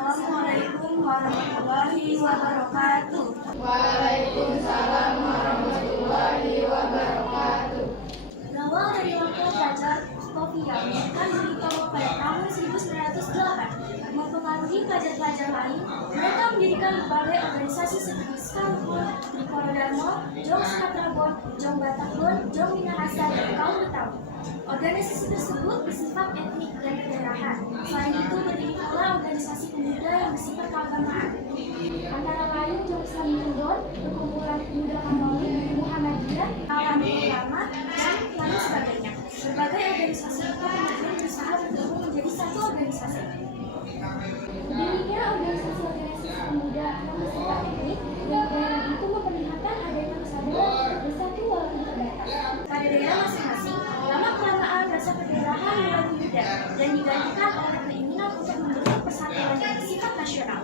Assalamualaikum warahmatullahi wabarakatuh. Waalaikumsalam warahmatullahi wabarakatuh. Berawal dari wakil pelajar Sofia mendirikan Unitomo pada tahun 1908, mempengaruhi pelajar-pelajar lain, mereka mendirikan berbagai organisasi seperti Skalpul, Trikorodamo, Jong Sumatrabon, Jong Batavon, Jong Minahasa, dan kaum Betawi. Organisasi tersebut bersifat etnik dan kedaerahan. Selain itu berdiri pula organisasi pemuda yang bersifat keagamaan. Antara lain Jong Samindon, Perkumpulan Pemuda Katolik, Muhammadiyah, Al-Amin Ulama, dan lain sebagainya. Berbagai organisasi itu kemudian berusaha bergabung menjadi satu organisasi. Berdirinya organisasi-organisasi pemuda yang bersifat etnik dan daerah itu memperlihatkan adanya kesadaran bersatu walaupun terbatas. Pada daerah masing-masing, lama-kelamaan rasa kedaerahan mulai memudar dan digantikan oleh keinginan untuk membentuk persatuan yang bersifat nasional.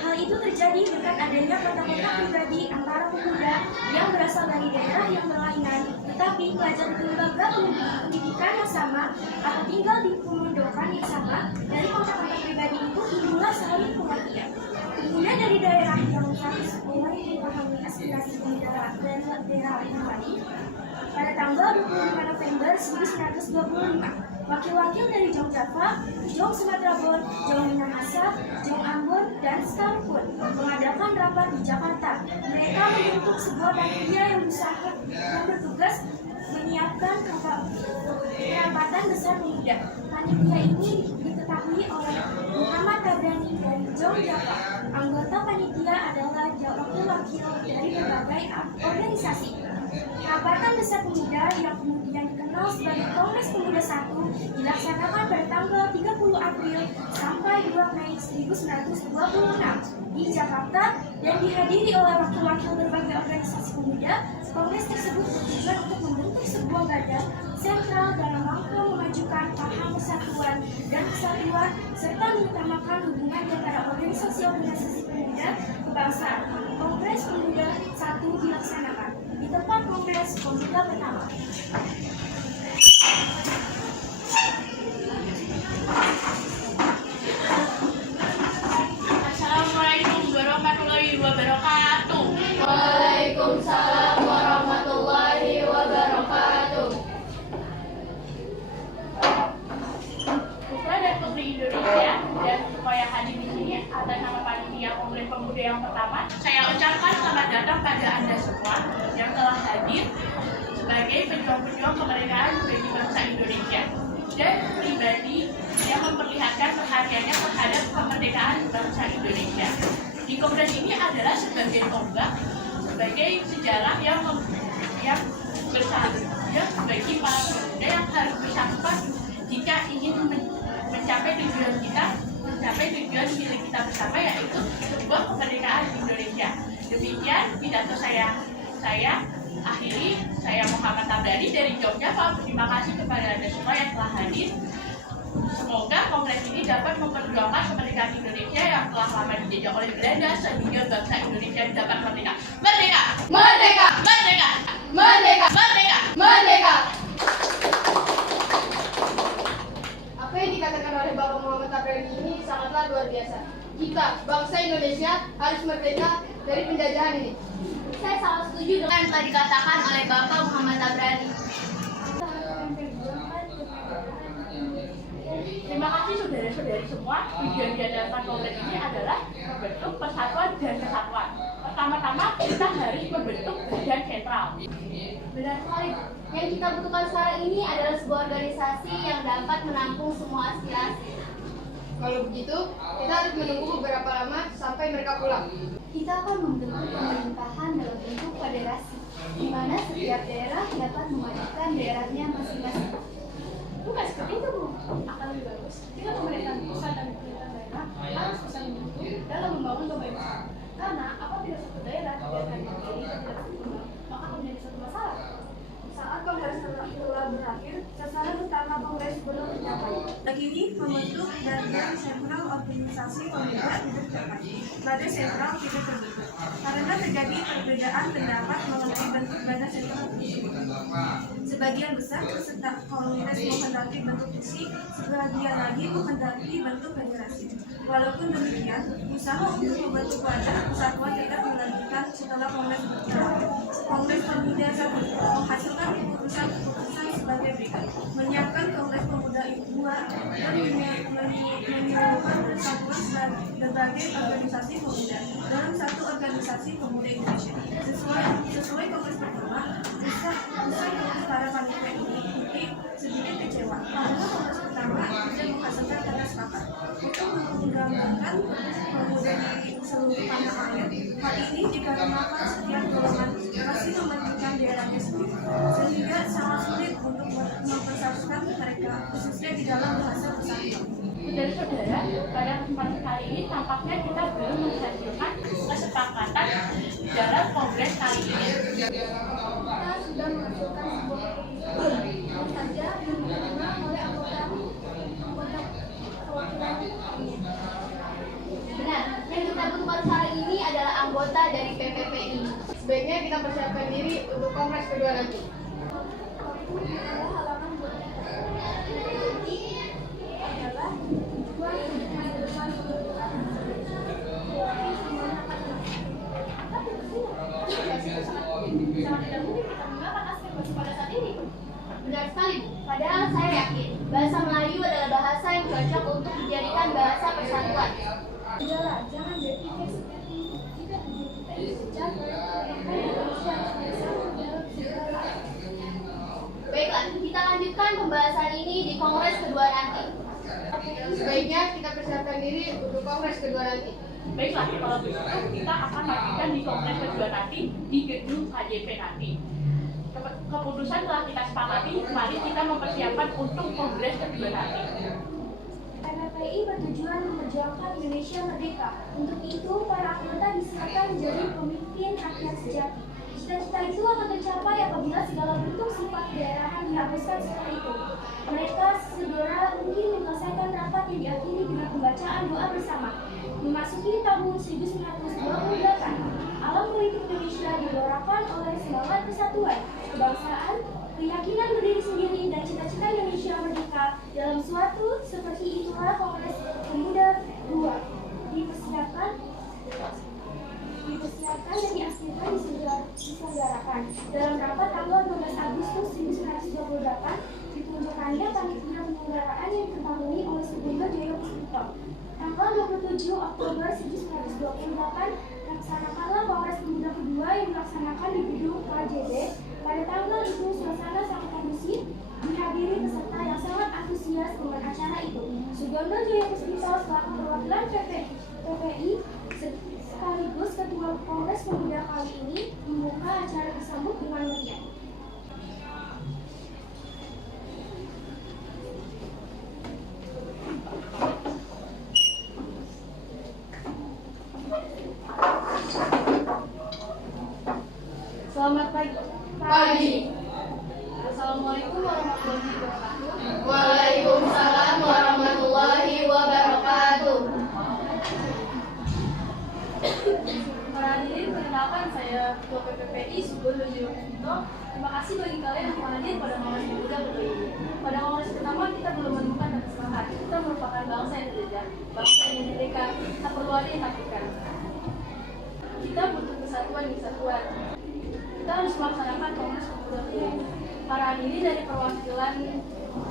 Hal itu terjadi berkat adanya kontak-kontak pribadi antara pemuda yang berasal dari daerah yang berlainan, tetapi pelajar di lembaga pendidikan yang sama atau tinggal di pemondokan yang sama. Dari kontak-kontak pribadi itu timbullah saling pengertian. Kemudian dari daerah yang harus mulai memahami aspirasi pemuda dan daerah yang lain. Pada tanggal 25 November 1925, wakil-wakil dari Jong Java, Jong Sumatrabon, Jong Minahasa, Jong Ambon, dan Skalpul mengadakan rapat di Jakarta. Mereka membentuk sebuah panitia yang bertugas menyiapkan kerapatan besar pemuda. Panitia ini diketahui oleh Muhammad Tabrani dari Jong Java. Anggota panitia adalah wakil-wakil dari berbagai organisasi. Rapatan Besar Pemuda yang kemudian dikenal sebagai Kongres Pemuda I dilaksanakan pada tanggal 30 April sampai 2 Mei 1926 di Jakarta dan dihadiri oleh wakil-wakil berbagai organisasi pemuda. Kongres tersebut bertujuan untuk membentuk sebuah garda sentral dalam rangka memajukan paham persatuan dan kesatuan serta mengutamakan hubungan antara organisasi-organisasi pemuda kebangsaan. Kongres Pemuda I dilaksanakan di tempat Kongres Pemuda pertama. Assalamualaikum warahmatullahi wabarakatuh. Waalaikumsalam warahmatullahi wabarakatuh. Putra dan Putri Indonesia dan supaya hadir di sini atas nama panitia Kongres Pemuda yang pertama, saya ucapkan selamat datang pada Anda semua yang telah hadir sebagai pejuang-pejuang kemerdekaan bagi bangsa Indonesia dan pribadi yang memperlihatkan perhatiannya terhadap kemerdekaan bangsa Indonesia. Di kongres ini adalah sebagai tonggak, sebagai sejarah yang bersahaja bagi para pemuda yang harus bersama jika ingin mencapai tujuan milik kita bersama, yaitu sebuah kemerdekaan Indonesia. Demikian pidato saya akhiri. Saya Muhammad Tabrani dari Jogja. Terima kasih kepada Anda semua yang telah hadir. Semoga kongres ini dapat memperjuangkan kemerdekaan Indonesia yang telah lama dijajah oleh Belanda sehingga bangsa Indonesia dapat merdeka. Merdeka! Merdeka! Merdeka! Merdeka! Merdeka! Merdeka! Apa yang dikatakan oleh Bapak Muhammad Tabrani ini sangatlah luar biasa. Kita, bangsa Indonesia, harus merdeka dari penjajahan ini. Saya sangat setuju dengan yang telah dikatakan oleh Bapak Muhammad Tabrani. Terima kasih saudara-saudari semua. Tujuan diadakan kongres ini adalah membentuk persatuan dan kesatuan. Pertama-tama kita harus membentuk badan sentral. Benar sekali. Yang kita butuhkan sekarang ini adalah sebuah organisasi yang dapat menampung semua aspirasi. Kalau begitu, kita harus menunggu beberapa lama sampai mereka pulang. Kita akan membentuk pemerintahan dalam bentuk federasi, di mana setiap daerah dapat memajukan daerahnya masing-masing. Bukan seperti itu, Bu. Akan lebih bagus jika pemerintahan pusat dan pemerintahan daerah harus bisa membantu dalam membangun pemerintahan. Karena apabila satu daerah dibiarkan menjadi tidak berkembang, maka akan menjadi satu masalah. Saat kongres telah berakhir, sasaran utama kongres belum tercapai. Begini membentuk badan sentral organisasi pemuda tidak tercapai. Badan sentral tidak terbentuk karena terjadi perbedaan pendapat mengenai bentuk badan sentral tersebut. Sebagian besar peserta kongres menghendaki bentuk fungsi, sebagian lagi menghendaki bentuk federasi. Walaupun demikian, usaha untuk membentuk wadah persatuan tidak dilanjutkan setelah Kongres berjalan. Kongres Pemuda menghasilkan keputusan sebagai berikut: menyiapkan Kongres Pemuda II dan menyuruhkan persatuan berbagai organisasi pemuda dalam satu organisasi pemuda Indonesia. Sesuai Kongres pertama, usai Kongres para panitia ini sedikit kecewa karena Kongres pertama tidak menghasilkan kata sepakat untuk mengembangkan pemuda di seluruh tanah air. Hal ini dikarenakan setiap golongan masih mementingkan daerahnya sendiri, sehingga sangat sulit untuk mempersatukan mereka, khususnya di dalam bahasa persatuan. Saudara-saudara, pada kesempatan kali ini tampaknya kita belum menghasilkan kesepakatan dalam kongres kali ini. Kita sudah menghasilkan sebuah keputusan saja yang diterima oleh anggota perwakilan ini. Benar, yang kita butuhkan hari ini adalah anggota dari PPPI. Sebaiknya kita persiapkan diri untuk kongres kedua nanti. Halaman 2 adalah tujuan untuk masa depan kebetulan. Sangat tidak mungkin kita menggunakan aspek bahasa pada saat ini. Benar sekali, Bu. Padahal saya yakin bahasa Melayu adalah bahasa yang cocok untuk dijadikan bahasa persatuan. Udahlah, jangan berpikir seperti itu. Kita dipecat, maka Indonesia harus bersama dalam segala. Baiklah, kita lanjutkan pembahasan ini di kongres kedua nanti. Sebaiknya kita persiapkan diri untuk kongres kedua nanti. Baiklah, kalau begitu kita akan lanjutkan di kongres kedua nanti di gedung KJP nanti. Keputusan telah kita sepakati, mari kita mempersiapkan untuk kongres kedua nanti. PPPI bertujuan memperjuangkan Indonesia merdeka. Untuk itu, para anggota disiapkan menjadi pemimpin rakyat sejati. Cita-cita itu akan tercapai apabila segala bentuk sifat kedaerahan dihapuskan setelah itu. Mereka segera mungkin menyelesaikan rapat yang diakhiri dengan pembacaan doa bersama. Memasuki tahun 1928, alam politik Indonesia digelorakan oleh semangat persatuan, kebangsaan, keyakinan berdiri sendiri, dan cita-cita Indonesia merdeka. Dalam suatu seperti itulah Kongres Pemuda II dipersiapkan dan diakhirkan diselenggarakan. Dalam rapat tanggal 12 Agustus 1928, ditunjukkannya panitia penyelenggaraan yang ditemui oleh Sugeng Jaya Puspito. Tanggal 27 Oktober 1928, laksanakanlah Kongres Pemuda kedua yang dilaksanakan di gedung KJB. Pada tanggal itu, suasana sangat kondusif, dihadiri peserta yang sangat antusias dengan acara itu. Sugeng Jaya Puspito selaku perwakilan PPI sekaligus ketua Kongres Pemuda kali ini membuka acara tersebut dengan meriah. Selamat pagi. Pagi. Assalamualaikum warahmatullahi wabarakatuh. Waalaikumsalam warahmatullahi wabarakatuh. Para hadirin, perkenalkan saya Ketua PPPI Sugeng Jaya Puspito. Terima kasih bagi kalian yang hadir pada Kongres Pemuda kedua ini. Pada Kongres pertama kita belum menemukan kata sepakat. Kita merupakan bangsa yang terjajah, bangsa yang merdeka, tak perlu ada yang takutkan. Kita butuh kesatuan di kesatuan. Kita harus melaksanakan Kongres Pemuda kedua. Para hadirin dari perwakilan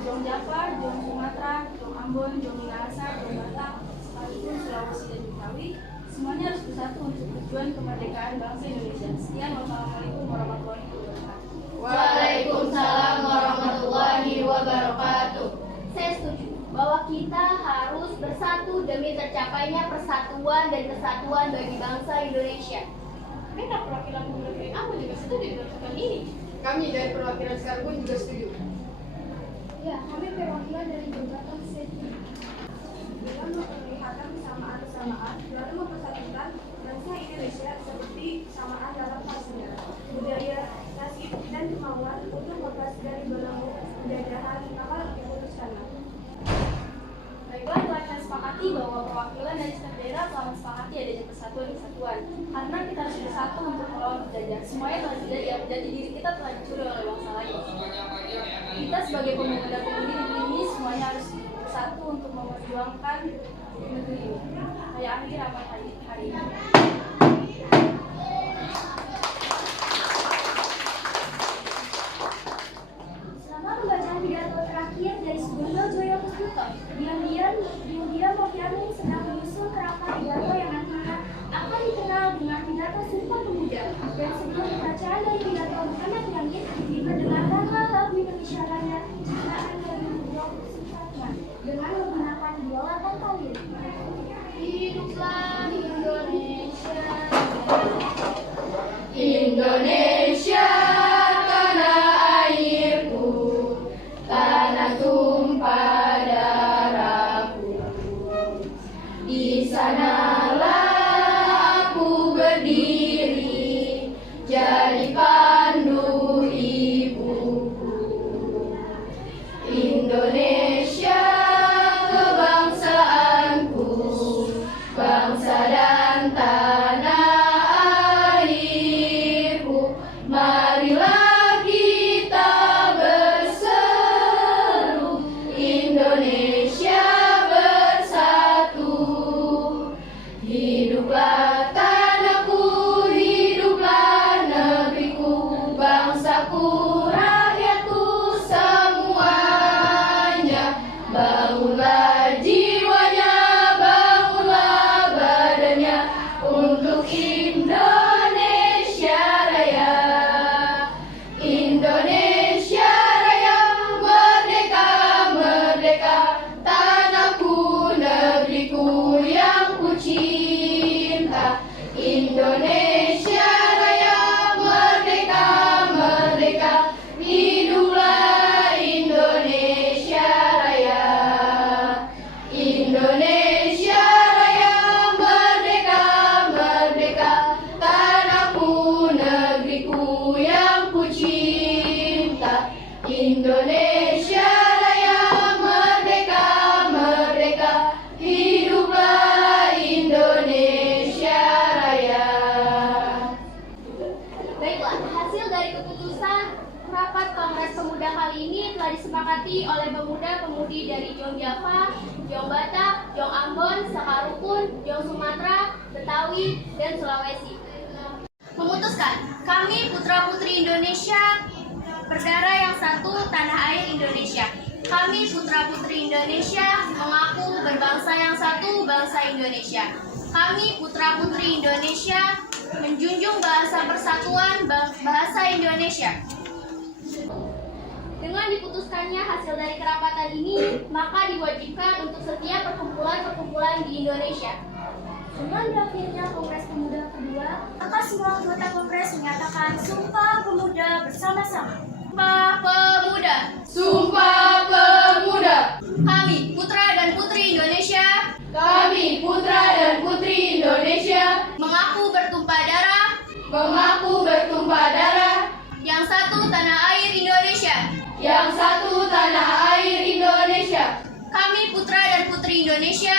Jong Jafar, Jong Sumatera, Jong Ambon, Jong Minahasa, Jong Batak, sekaligus Sulawesi dan Betawi, semuanya harus bersatu untuk tujuan kemerdekaan bangsa Indonesia. Sekian, wassalamualaikum warahmatullahi wabarakatuh. Waalaikumsalam warahmatullahi wabarakatuh. Saya setuju bahwa kita harus bersatu demi tercapainya persatuan dan kesatuan bagi bangsa Indonesia. Kita perwakilan pemuda PPI aku juga setuju dengan ini. Kami dari perwakilan Skarbon juga setuju. Ya, kami perwakilan dari beberapa setuju. Dengan memperlihatkan kesamaan lalu mempersatukan bangsa Indonesia seperti kesamaan dalam hal sejarah, budaya, nasib, dan kemauan untuk lepas dari belenggu penjajahan bakal diputuskanlah. Baiklah, telah kita sepakati bahwa perwakilan dari setiap daerah telah mensepakati adanya persatuan dan kesatuan. Karena kita harus bersatu untuk melawan penjajah. Semuanya telah tidak ya, jati diri kita telah dicuri oleh bangsa lain. Kita sebagai pemuda-pemudi negeri ini semuanya harus bersatu untuk memperjuangkan negeri ini. Saya akhiri rapat hari ini. Selama pembacaan pidato terakhir dari Sugeng Joyo Puspito, diam-diam Movianun sedang menyusun kerangka pidato yang nantinya akan dikenal dengan pidato Sumpah Pemuda. Dan sebelum pembacaan dari pidato Muhammad Yamin, diperdengarkanlah lagu Indonesia Raya ciptaan dari Dr. Suparman dengan menggunakan biola tanpa lirik. Hiduplah Indonesia. Indonesia, tanah airku, tanah tumpah darahku. Di sanalah aku berdiri, jadi pandu ibuku. Indonesia, kebangsaanku, bangsa dan tanah airku. Marilah kita berseru, Indonesia bersatu. Hiduplah tanahku, hiduplah negeriku, bangsaku, rakyatku semuanya. Bangunlah jiwanya, bangunlah badannya untuk Indonesia Raya. Indonesia Raya, merdeka, merdeka, tanahku, negeriku yang ku cinta. Indonesia Raya, merdeka, merdeka, hiduplah Indonesia Raya. Indonesia Raya, merdeka, merdeka, tanahku, negeriku yang ku cinta. Indonesia Raya, merdeka, merdeka, hiduplah Indonesia Raya. Baiklah, hasil dari keputusan rapat Kongres Pemuda kali ini telah disepakati oleh pemuda-pemudi dari Jong Java, Jong Batak, Jong Ambon, Sakarukun, Jong Sumatera, Betawi, dan Sulawesi. Memutuskan, kami putra-putri Indonesia berdarah yang satu, tanah air Indonesia. Kami putra-putri Indonesia mengaku berbangsa yang satu, bangsa Indonesia. Kami putra-putri Indonesia menjunjung bahasa persatuan, bahasa Indonesia. Dengan diputuskannya hasil dari kerapatan ini, maka diwajibkan untuk setiap perkumpulan-perkumpulan di Indonesia. Dengan berakhirnya Kongres Pemuda kedua, maka semua anggota Kongres menyatakan Sumpah Pemuda bersama-sama. Sumpah Pemuda. Sumpah Pemuda. Kami, putra dan putri Indonesia, Kami, putra dan putri Indonesia, mengaku bertumpah darah, mengaku bertumpah darah, yang satu tanah air Indonesia. yang satu tanah air Indonesia. Kami, putra dan putri Indonesia,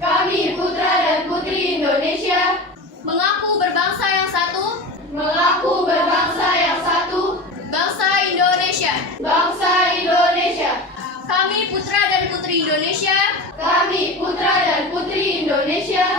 Kami, putra dan putri Indonesia, mengaku berbangsa yang satu, mengaku berbangsa yang satu, bangsa Indonesia. bangsa Indonesia. Kami, putra dan putri Indonesia, Kami, putra dan putri Indonesia,